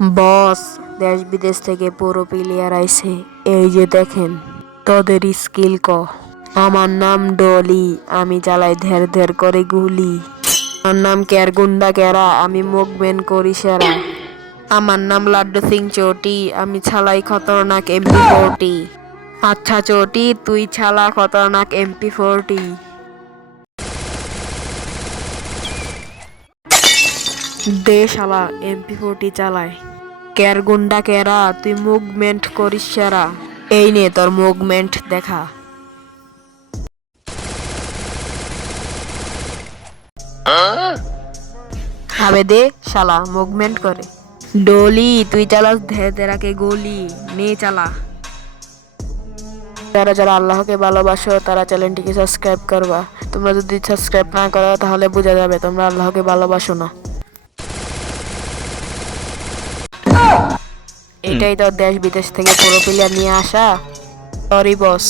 বস, দেশ বিদেশ থেকে পুরো প্লেয়ার আইছে। এই যে দেখেন তোদের স্কিল আমার নাম ডলি, আমি চালাই ধের ধের করে গুলি। আমার নাম কেরগুন্ডা কেরা, আমি মুভমেন্ট করি সেরা। আমার নাম লাড্ডু সিং চটি, আমি ছালাই খতরনাক MP40। আচ্ছা চটি, তুই ছালা খতরনাক MP40। দে শালা MP40 চালায়। কেরগুন্ডা কেরা, তুই মুভমেন্ট করিস সেরা। এই নে তোর মুভমেন্ট দেখা। হবে দে শালা মুভমেন্ট করে। ডলি, তুই চালাস ধের ধেরাকে গলি, নে চালা। যারা যারা আল্লাহকে ভালোবাসো তারা চ্যানেলটিকে সাবস্ক্রাইব করবা। তোমরা যদি সাবস্ক্রাইব না করো তাহলে বোঝা যাবে তোমরা আল্লাহকে ভালোবাসো না। এটাই তো দেশ বিদেশ থেকে পুরো প্লেয়ার নিয়ে আসা। Sorry boss.